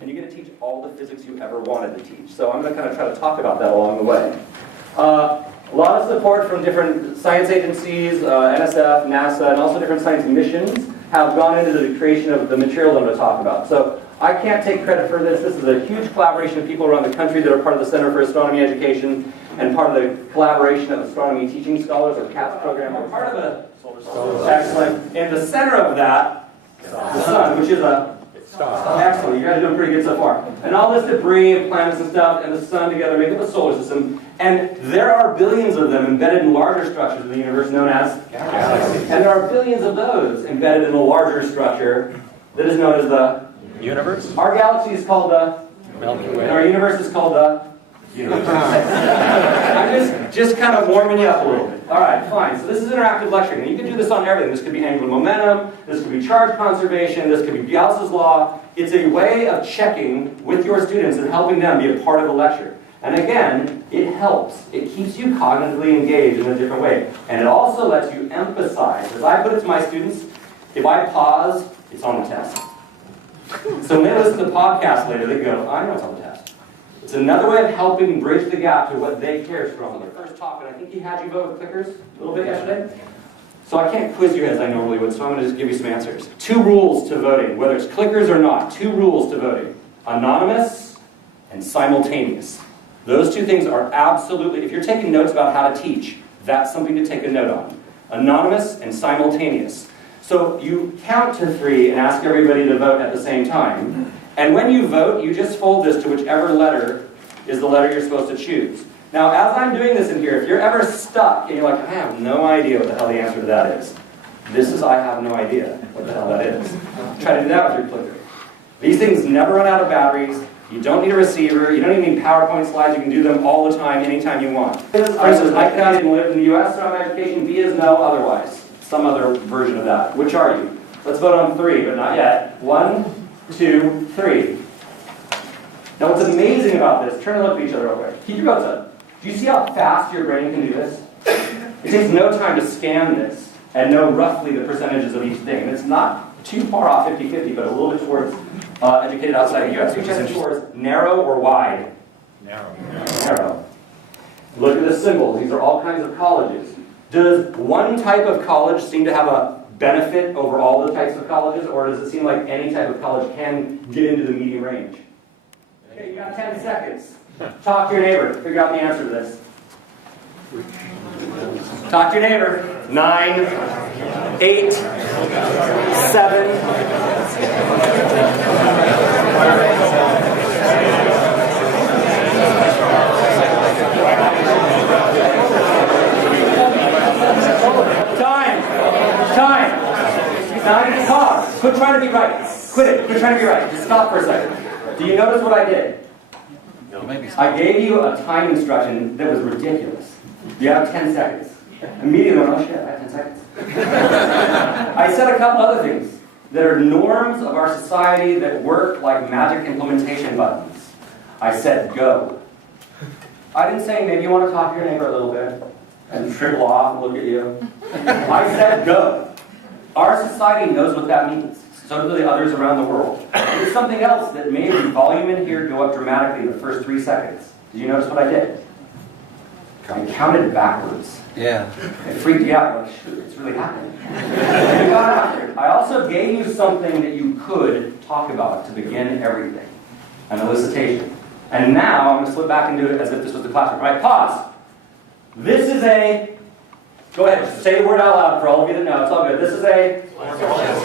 and you get to teach all the physics you ever wanted to teach. So I'm going to kind of try to talk about that along the way. A lot of support from different science agencies, NSF, NASA, and also different science missions have gone into the creation of the material I'm going to talk about. So I can't take credit for this. This is a huge collaboration of people around the country that are part of the Center for Astronomy Education and part of the collaboration of Astronomy Teaching Scholars, or CATS program. We're part of a excellent. In the center of that, the sun, which is a star. Excellent. You guys are doing pretty good so far. And all this debris and planets and stuff and the sun together make up a solar system. And there are billions of them embedded in larger structures in the universe known as galaxies. And there are billions of those embedded in a larger structure that is known as the universe. Our galaxy is called the Milky Way. And our universe is called the universe. I'm just kind of warming you up a little bit. All right, fine. So this is interactive lecturing. And you can do this on everything. This could be angular momentum. This could be charge conservation. This could be Gauss's law. It's a way of checking with your students and helping them be a part of the lecture. And again, it helps. It keeps you cognitively engaged in a different way. And it also lets you emphasize. As I put it to my students, if I pause, it's on the test. So when they listen to the podcast later, they go, I know it's on the test. It's another way of helping bridge the gap to what they care strongly. First talk, and I think he had you vote with clickers a little bit yesterday. So I can't quiz you as I normally would, so I'm going to just give you some answers. 2 rules to voting, whether it's clickers or not. 2 rules to voting. Anonymous and simultaneous. Those 2 things are absolutely, if you're taking notes about how to teach, that's something to take a note on. Anonymous and simultaneous. So you count to 3 and ask everybody to vote at the same time. And when you vote, you just fold this to whichever letter is the letter you're supposed to choose. Now, as I'm doing this in here, if you're ever stuck and you're like, I have no idea what the hell the answer to that is. This is I have no idea what the hell that is. Try to do that with your clicker. These things never run out of batteries. You don't need a receiver. You don't even need PowerPoint slides. You can do them all the time, anytime you want. For instance, I can live in the U.S. so my education. B is no otherwise. Some other version of that. Which are you? Let's vote on 3, but not yet. 1, 2, 3. Now what's amazing about this, turn and look at each other real quick. Keep your votes up. Do you see how fast your brain can do this? It takes no time to scan this and know roughly the percentages of each thing. And it's not too far off 50-50, but a little bit towards educated outside the U.S. Which is towards narrow or wide? Narrow. Look at the symbols. These are all kinds of colleges. Does one type of college seem to have a benefit over all the types of colleges, or does it seem like any type of college can get into the medium range? Okay, you got 10 seconds. Talk to your neighbor. Figure out the answer to this. Talk to your neighbor. 9, 8, 7. Time. Pause. Quit trying to be right. Quit it. Quit trying to be right. Just stop for a second. Do you notice what I did? I gave you a time instruction that was ridiculous. You have 10 seconds. Immediately went, oh shit, I have 10 seconds. I said a couple other things that are norms of our society that work like magic implementation buttons. I said go. I didn't say maybe you want to talk to your neighbor a little bit and dribble off and look at you. I said go. Our society knows what that means. So do the others around the world. There's something else that made the volume in here go up dramatically in the first 3 seconds. Did you notice what I did? I counted backwards. Yeah. It freaked you out. Like, shoot, it's really happening. You got after it. I also gave you something that you could talk about to begin everything. An elicitation. And now I'm going to slip back and do it as if this was the classroom. All right, pause. This is a... Go ahead, just say the word out loud for all of you that know. It's all good. This is a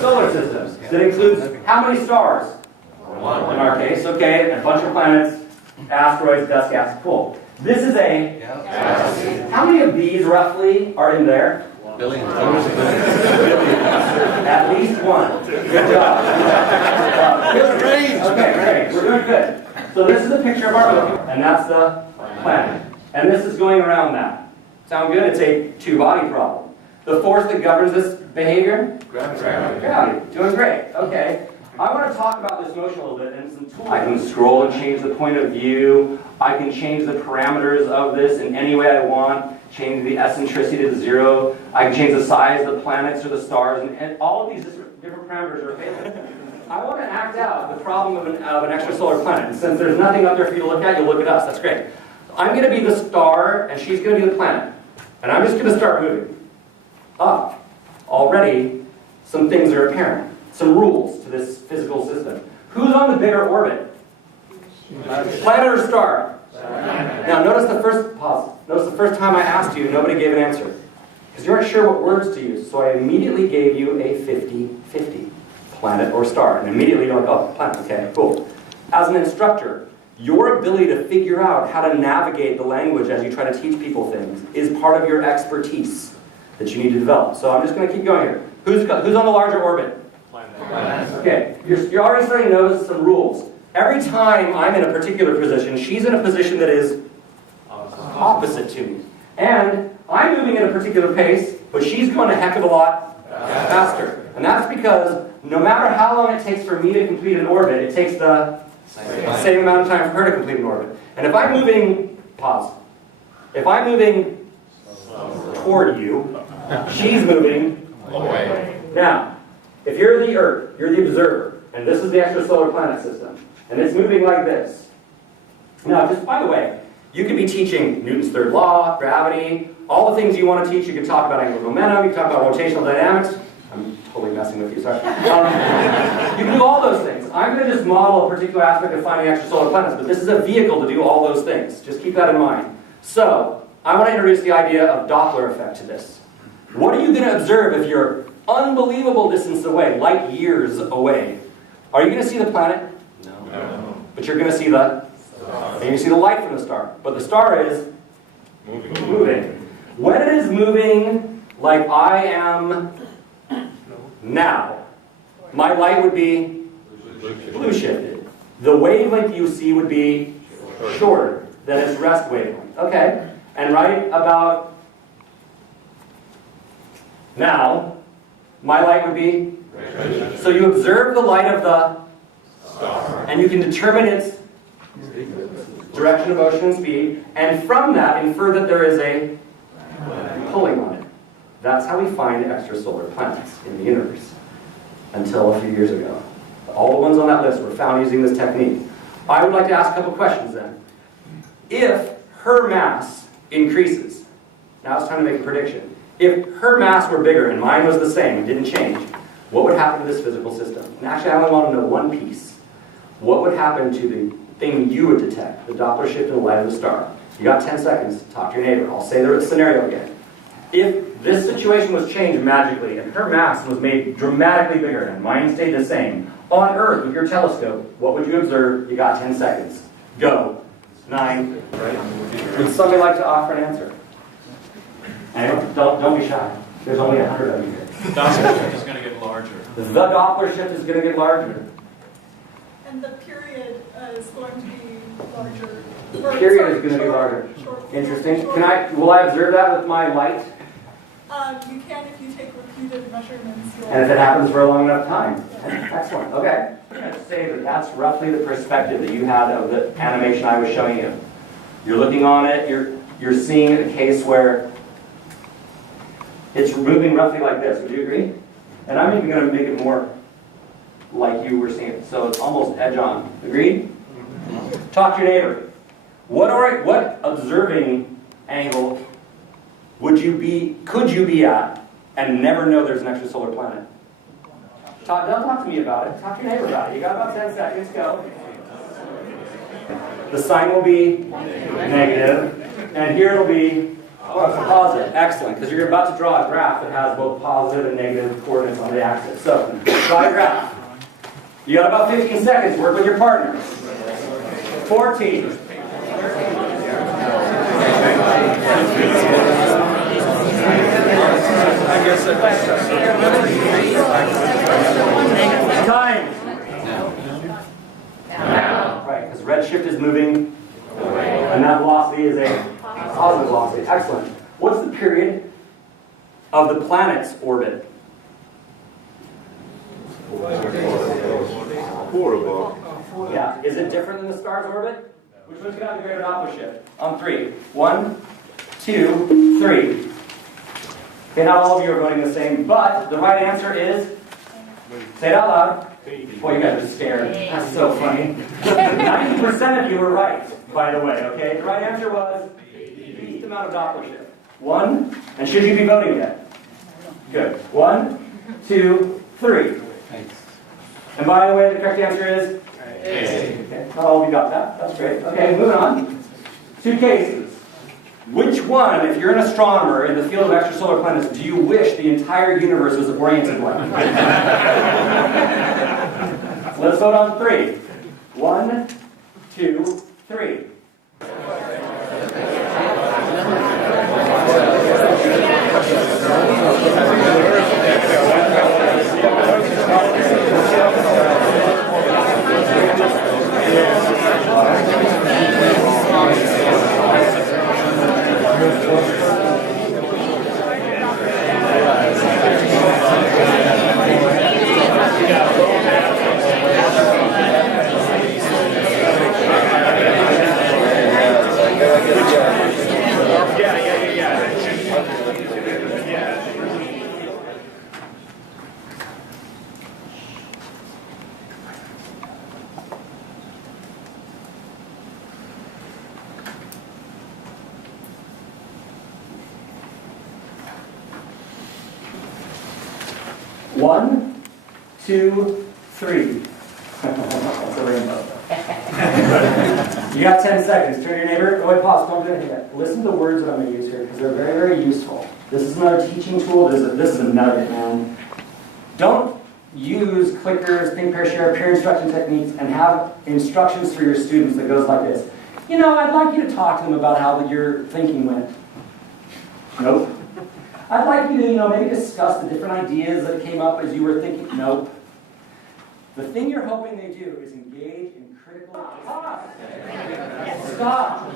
solar system that includes how many stars? 1 in our case. Okay, a bunch of planets, asteroids, dust gas. Cool. This is a galaxy. How many of these roughly are in there? Billions. At least 1. Good job. Good range. Okay, great. We're doing good. So this is a picture of our moon, and that's the planet. And this is going around that. Sound good? It's a 2-body problem. The force that governs this behavior? Gravity. Gravity. Doing great. Okay. I want to talk about this motion a little bit and some tools. I can scroll and change the point of view. I can change the parameters of this in any way I want. Change the eccentricity to 0. I can change the size of the planets or the stars. And all of these different parameters are available. I want to act out the problem of an extrasolar planet. And since there's nothing up there for you to look at, you'll look at us. That's great. I'm going to be the star, and she's going to be the planet. And I'm just going to start moving up. Already, some things are apparent. Some rules to this physical system. Who's on the bigger orbit? Planet or star? Now notice the first pause. Notice the first time I asked you, nobody gave an answer. Because you weren't sure what words to use. So I immediately gave you a 50-50. Planet or star. And immediately you're like, oh, planet, okay, cool. As an instructor, your ability to figure out how to navigate the language as you try to teach people things is part of your expertise that you need to develop. So I'm just going to keep going here. Who's on the larger orbit? Planet. Okay, you're already starting to notice some rules. Every time I'm in a particular position, she's in a position that is opposite to me. And I'm moving at a particular pace, but she's going a heck of a lot faster. And that's because no matter how long it takes for me to complete an orbit, it takes the same amount of time for her to complete an orbit. And if I'm moving, pause. If I'm moving toward you, she's moving away. Now, if you're the Earth, you're the observer, and this is the extrasolar planet system, and it's moving like this. Now, just by the way, you could be teaching Newton's third law, gravity, all the things you want to teach. You could talk about angular momentum, you can talk about rotational dynamics. I'm totally messing with you, sorry. You can do all those things. I'm going to just model a particular aspect of finding extrasolar planets, but this is a vehicle to do all those things. Just keep that in mind. So, I want to introduce the idea of Doppler effect to this. What are you going to observe if you're unbelievable distance away, light years away? Are you going to see the planet? No. But you're going to see the star. And you see the light from the star. But the star is moving. When it is moving like I am now, my light would be blue shifted. The wavelength you see would be shorter than its rest wavelength. Okay? And right about now, my light would be so you observe the light of the star, and you can determine its direction of motion and speed, and from that infer that there is a pulling on it. That's how we find extrasolar planets in the universe, until a few years ago. All the ones on that list were found using this technique. I would like to ask a couple questions then. If her mass increases, now it's time to make a prediction. If her mass were bigger and mine was the same and didn't change, what would happen to this physical system? And actually, I only want to know one piece. What would happen to the thing you would detect, the Doppler shift in the light of the star? You got 10 seconds to talk to your neighbor. I'll say the scenario again. If this situation was changed magically and her mass was made dramatically bigger and mine stayed the same, on Earth with your telescope, what would you observe? You got 10 seconds. Go. 9. Would somebody like to offer an answer? And don't be shy. There's only 100 of you here. The Doppler shift is going to get larger. The Doppler shift is going to get larger. And the period is going to be larger. The period is going to be larger. Interesting. Will I observe that with my light? You can if you take repeated measurements. And if it happens for a long enough time. Excellent. Okay. I'm going to say that that's roughly the perspective that you had of the animation I was showing you. You're looking on it. You're seeing a case where it's moving roughly like this. Would you agree? And I'm even going to make it more like you were seeing it. So it's almost edge on. Agreed? Talk to your neighbor. What observing angle could you be at and never know there's an extrasolar planet? Don't talk to me about it. Talk to your neighbor about it. You got about 10 seconds. Go. The sign will be negative, and here it'll be positive. Excellent, because you're about to draw a graph that has both positive and negative coordinates on the axis. So, draw a graph. You got about 15 seconds. Work with your partner. 14. Time. Now. Right, because redshift is moving away, and that velocity is a positive velocity. Excellent. What's the period of the planet's orbit? 4. Yeah. Is it different than the star's orbit? Which one's going to have the greater Doppler shift? On 3. 1, 2, 3. Okay, not all of you are voting the same, but the right answer is Say it out loud. Boy, you guys are scared. That's so funny. 90% of you were right, by the way, okay? The right answer was least amount of Doppler shift. 1, and should you be voting yet? Good. 1, 2, 3. And by the way, the correct answer is? Okay. Not all of you got that. That's great. Okay, moving on. 2 cases. Which one, if you're an astronomer in the field of extrasolar planets, do you wish the entire universe was oriented like? Let's vote on 3. 1, 2, 3. One, 2, 3. That's a rainbow. You got 10 seconds. Turn to your neighbor. Oh, wait, pause. Don't do it yet. Listen to the words that I'm going to use here because they're very, very useful. This is another teaching tool. This is a nugget, man. Don't use clickers, think, pair, share, peer instruction techniques, and have instructions for your students that goes like this. You know, I'd like you to talk to them about how your thinking went. Nope. I'd like you to, maybe discuss the different ideas that came up as you were thinking. Nope. The thing you're hoping they do is engage in critical thought. Stop.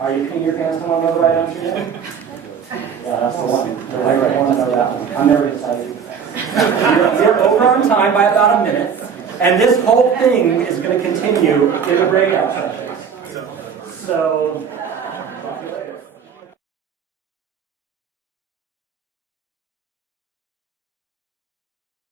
Are you peeing your pants to one of the right answer yet? Yeah, that's the one. I want to know that one. I'm never excited. You're over on time by about a minute, and this whole thing is going to continue in the breakout sessions. So.